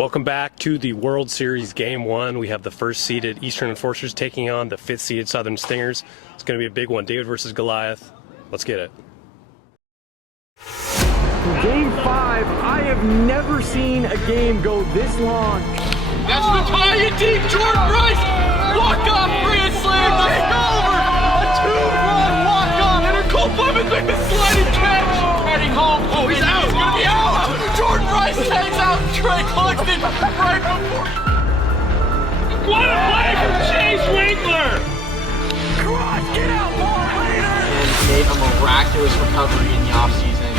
Welcome back to the World Series Game 1. We have the first-seeded Eastern Enforcers taking on the fifth-seeded Southern Stingers. It's going to be a big one. David versus Goliath. Let's get it. Game 5, I have never seen a game go this long. That's the tie in deep. Jordan Rice, walk-off grand slam, take over. A two-run walk-off, and Cole Clemens with the sliding catch. Heading home. Oh, he's out. He's going to be out. Jordan Rice takes out Trey Cluxton right before. What a play from Chase Winkler. Cross, get out, ball later. And made a miraculous recovery in the offseason.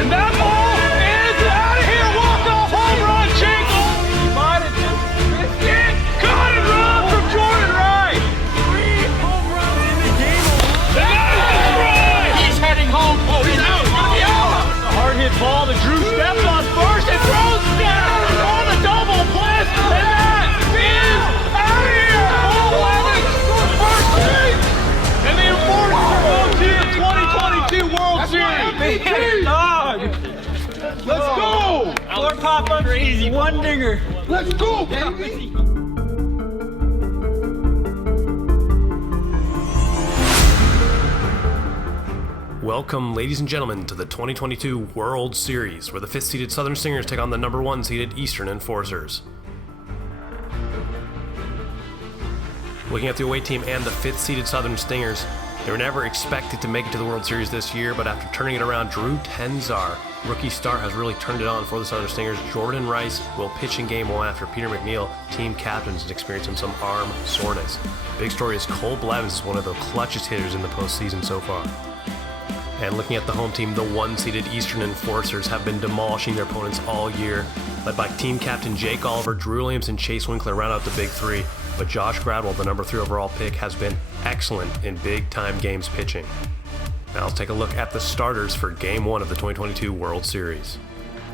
And that ball is out of here. Walk-off home run, Chinkle. He might have just missed it. Got it run from Jordan Rice. 3 home runs in the game. That is right. He's heading home. Oh, he's out. He's going to be out. A hard hit ball to Drew steps on first and throws down on a double blast. And that is out of here. Paul Evans scores first base. And the Enforcers are going to the 2022 World Series. Let's go! Floor pop-up, crazy, one dinger. Let's go, baby! Welcome, ladies and gentlemen, to the 2022 World Series, where the fifth-seeded Southern Stingers take on the number 1-seeded Eastern Enforcers. Looking at the away team and the fifth-seeded Southern Stingers, they were never expected to make it to the World Series this year, but after turning it around, Drew Tenzar, rookie star, has really turned it on for the Southern Stingers. Jordan Rice will pitch in Game 1 after Peter McNeill, team captain, is experiencing some arm soreness. Big story is Cole Blevins is one of the clutchest hitters in the postseason so far. And looking at the home team, the 1-seeded Eastern Enforcers have been demolishing their opponents all year, led by team captain Jake Oliver, Drew Williams, and Chase Winkler round out the big three. But Josh Gradwell, the number 3 overall pick, has been excellent in big-time games pitching. Now let's take a look at the starters for Game 1 of the 2022 World Series.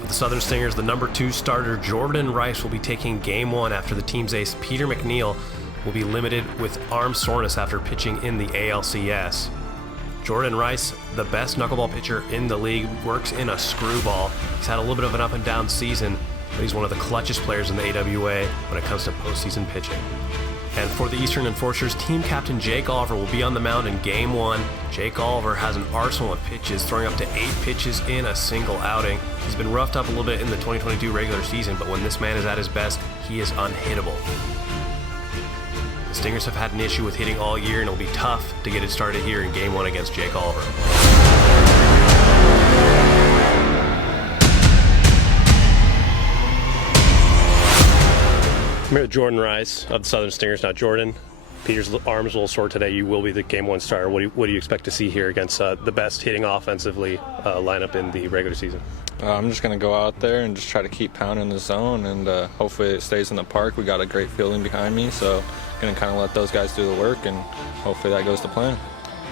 For the Southern Stingers, the number 2 starter, Jordan Rice, will be taking Game 1 after the team's ace, Peter McNeill, will be limited with arm soreness after pitching in the ALCS. Jordan Rice, the best knuckleball pitcher in the league, works in a screwball. He's had a little bit of an up-and-down season, but he's one of the clutchest players in the AWA when it comes to postseason pitching. And for the Eastern Enforcers, team captain Jake Oliver will be on the mound in Game 1. Jake Oliver has an arsenal of pitches, throwing up to 8 pitches in a single outing. He's been roughed up a little bit in the 2022 regular season, but when this man is at his best, he is unhittable. The Stingers have had an issue with hitting all year, and it'll be tough to get it started here in Game 1 against Jake Oliver. I'm here with Jordan Rice of the Southern Stingers. Now, Jordan, Peter's arm's a little sore today. You will be the Game 1 starter. What do you expect to see here against the best hitting offensively lineup in the regular season? I'm just going to go out there and just try to keep pounding the zone, and hopefully it stays in the park. We got a great fielding behind me, so I'm going to kind of let those guys do the work, and hopefully that goes to plan.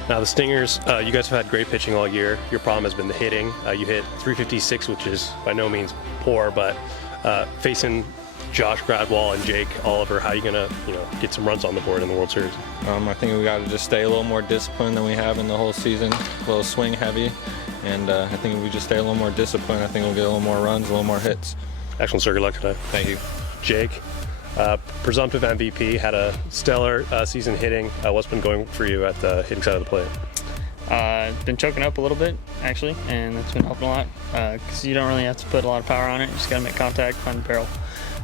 Now, the Stingers, you guys have had great pitching all year. Your problem has been the hitting. You hit .356, which is by no means poor, but facing Josh Gradwell and Jake Oliver, how are you going to get some runs on the board in the World Series? I think we got to just stay a little more disciplined than we have in the whole season, a little swing heavy, and I think if we just stay a little more disciplined, I think we'll get a little more runs, a little more hits. Excellent, sir. Good luck today. Thank you. Jake, presumptive MVP, had a stellar season hitting. What's been going for you at the hitting side of the plate? Been choking up a little bit, actually, and that's been helping a lot because you don't really have to put a lot of power on it. You just got to make contact, find the barrel,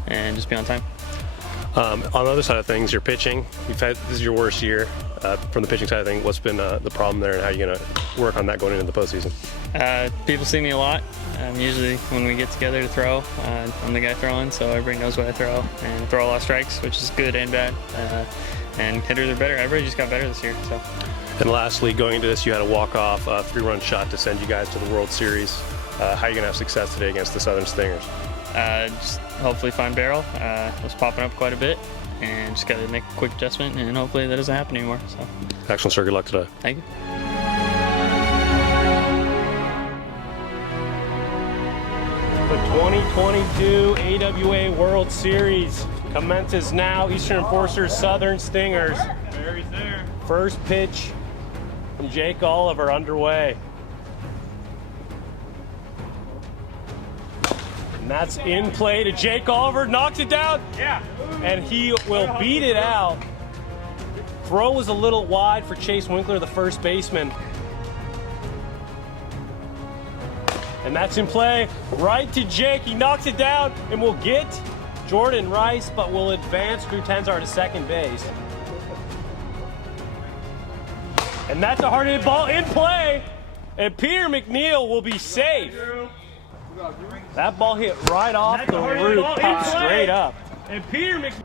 and just be on time. On the other side of things, your pitching, this is your worst year. From the pitching side of things, what's been the problem there, and how are you going to work on that going into the postseason? People see me a lot. Usually when we get together to throw, I'm the guy throwing, so everybody knows what I throw, and throw a lot of strikes, which is good and bad. And hitters are better. Everybody just got better this year. So. And lastly, going into this, you had a walk-off 3-run shot to send you guys to the World Series. How are you going to have success today against the Southern Stingers? Just hopefully find barrel. It was popping up quite a bit, and just got to make a quick adjustment, and hopefully that doesn't happen anymore. So. Excellent, sir. Good luck today. Thank you. The 2022 AWA World Series commences now. Eastern Enforcers, Southern Stingers. Barry's there. First pitch from Jake Oliver underway. And that's in play to Jake Oliver, knocks it down. Yeah. And he will beat it out. Throw was a little wide for Chase Winkler, the first baseman. And that's in play right to Jake. He knocks it down and will get Jordan Rice, but will advance Drew Tenzar to second base. And that's a hard hit ball in play. And Peter McNeill will be safe. That ball hit right off the roof, popped straight up. And Peter McNeill.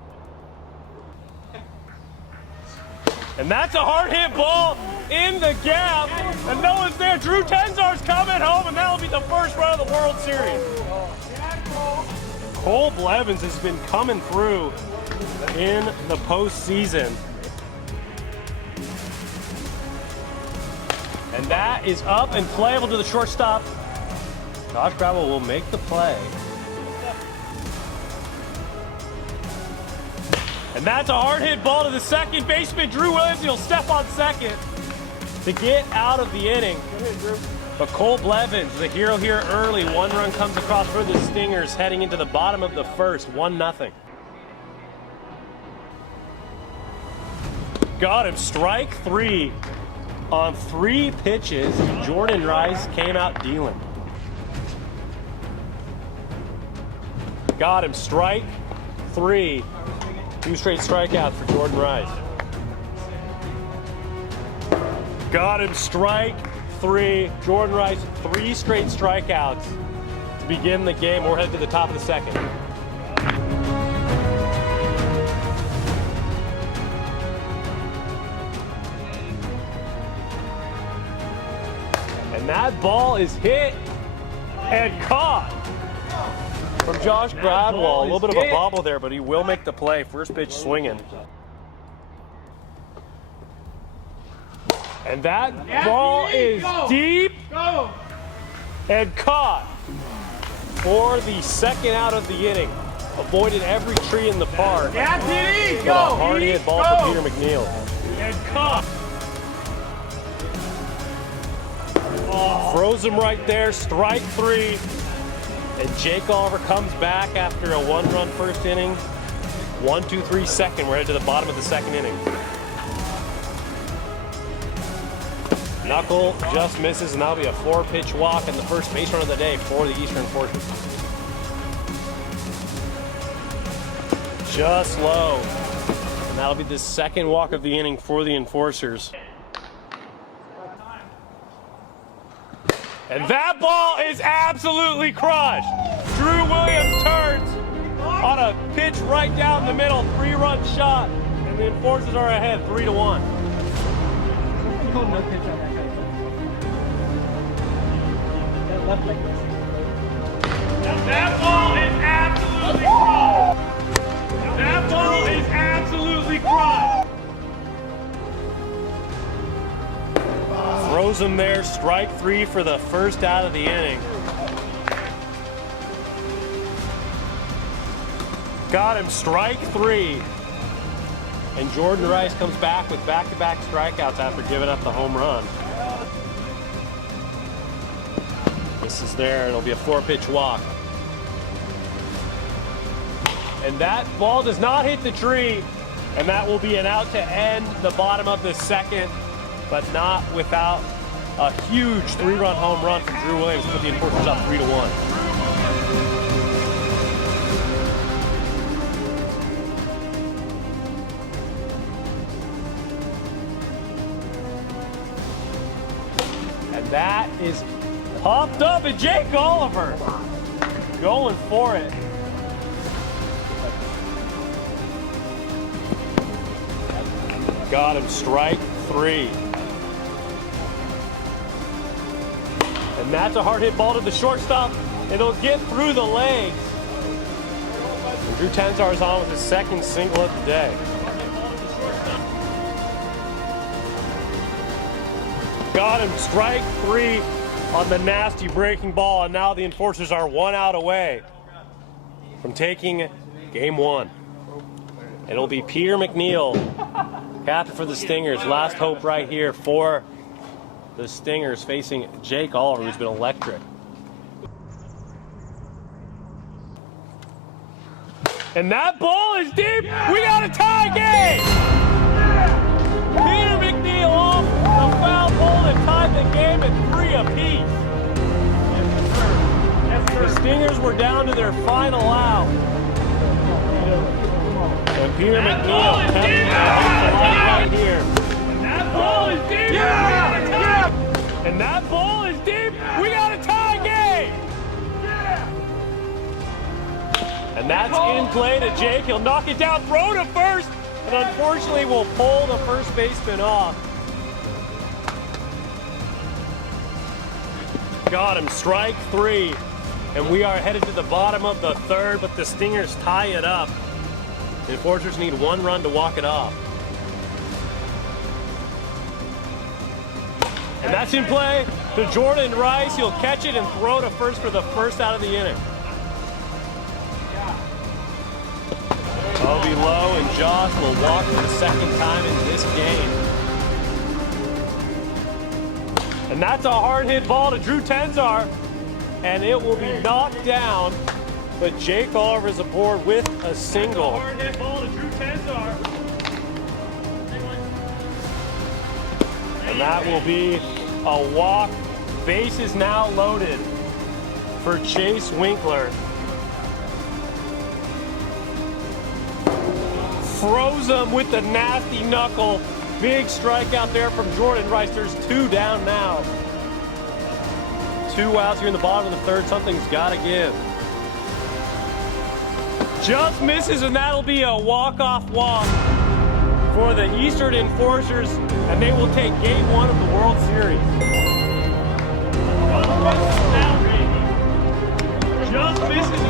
And that's a hard hit ball in the gap. And no one's there. Drew Tenzar's coming home, and that'll be the first run of the World Series. Cole Blevins has been coming through in the postseason. And that is up and playable to the shortstop. Josh Gravel will make the play. And that's a hard hit ball to the second baseman, Drew Williams. He'll step on second to get out of the inning. But Cole Blevins, the hero here early. One run comes across for the Stingers heading into the bottom of the first, 1-0. Got him, strike three on 3 pitches. Jordan Rice came out dealing. Got him, strike 3. 2 straight strikeouts for Jordan Rice. Got him, strike 3. Jordan Rice, 3 straight strikeouts to begin the game. We're headed to the top of the second. And that ball is hit and caught from Josh Bradwell. A little bit of a bobble there, but he will make the play. First pitch swinging. And that ball is deep and caught for the second out of the inning. Avoided every tree in the park. Yeah, PD, But a hard hit ball for Peter McNeill. And caught. Throws him right there, strike 3. And Jake Oliver comes back after a 1-run first inning. 1-2-3 second. We're headed to the bottom of the second inning. Knuckle just misses, and that'll be a 4-pitch walk and the first base run of the day for the Eastern Enforcers. Just low. And that'll be the second walk of the inning for the Enforcers. And that ball is absolutely crushed. Drew Williams turns on a pitch right down the middle, 3-run shot, and the Enforcers are ahead 3-1. That ball is absolutely crushed. That ball is absolutely crushed. Throws him there, strike 3 for the first out of the inning. Got him, strike 3. And Jordan Rice comes back with back-to-back strikeouts after giving up the home run. This is there, it'll be a 4-pitch walk. And that ball does not hit the tree, and that will be an out to end the bottom of the second, but not without a huge 3-run home run from Drew Williams to put the Enforcers up 3-1. And that is popped up, and Jake Oliver going for it. Got him, strike 3. And that's a hard hit ball to the shortstop. It'll get through the legs. And Drew Tenzar is on with his second single of the day. Got him, strike 3 on the nasty breaking ball, and now the Enforcers are 1 out away from taking game 1. It'll be Peter McNeill, captain for the Stingers. Last hope right here for the Stingers facing Jake Oliver, who's been electric. And that ball is deep. We got a tie game. Peter McNeill off the foul pole and tied the game at 3 apiece. The Stingers were down to their final out. And Peter McNeill kept it right here. And that ball is deep. And that ball is deep. We got a tie game. And that's in play to Jake. He'll knock it down, throw to first, and unfortunately will pull the first baseman off. Got him, strike 3. And we are headed to the bottom of the 3rd, but the Stingers tie it up. The Enforcers need 1 run to walk it off. And that's in play to Jordan Rice. He'll catch it and throw to first for the first out of the inning. Obi Lowe and Josh will walk for the 2nd time in this game. And that's a hard hit ball to Drew Tenzar. And it will be knocked down, but Jake Oliver is aboard with a single. That's a hard hit ball to Drew Tenzar. And that will be a walk. Base is now loaded for Chase Winkler. Froze him with the nasty knuckle. Big strikeout there from Jordan Rice. There's 2 down now. 2 outs here in the bottom of the 3rd. Something's got to give. Just misses, and that'll be a walk-off walk for the Eastern Enforcers, and they will take Game 1 of the World Series. Just misses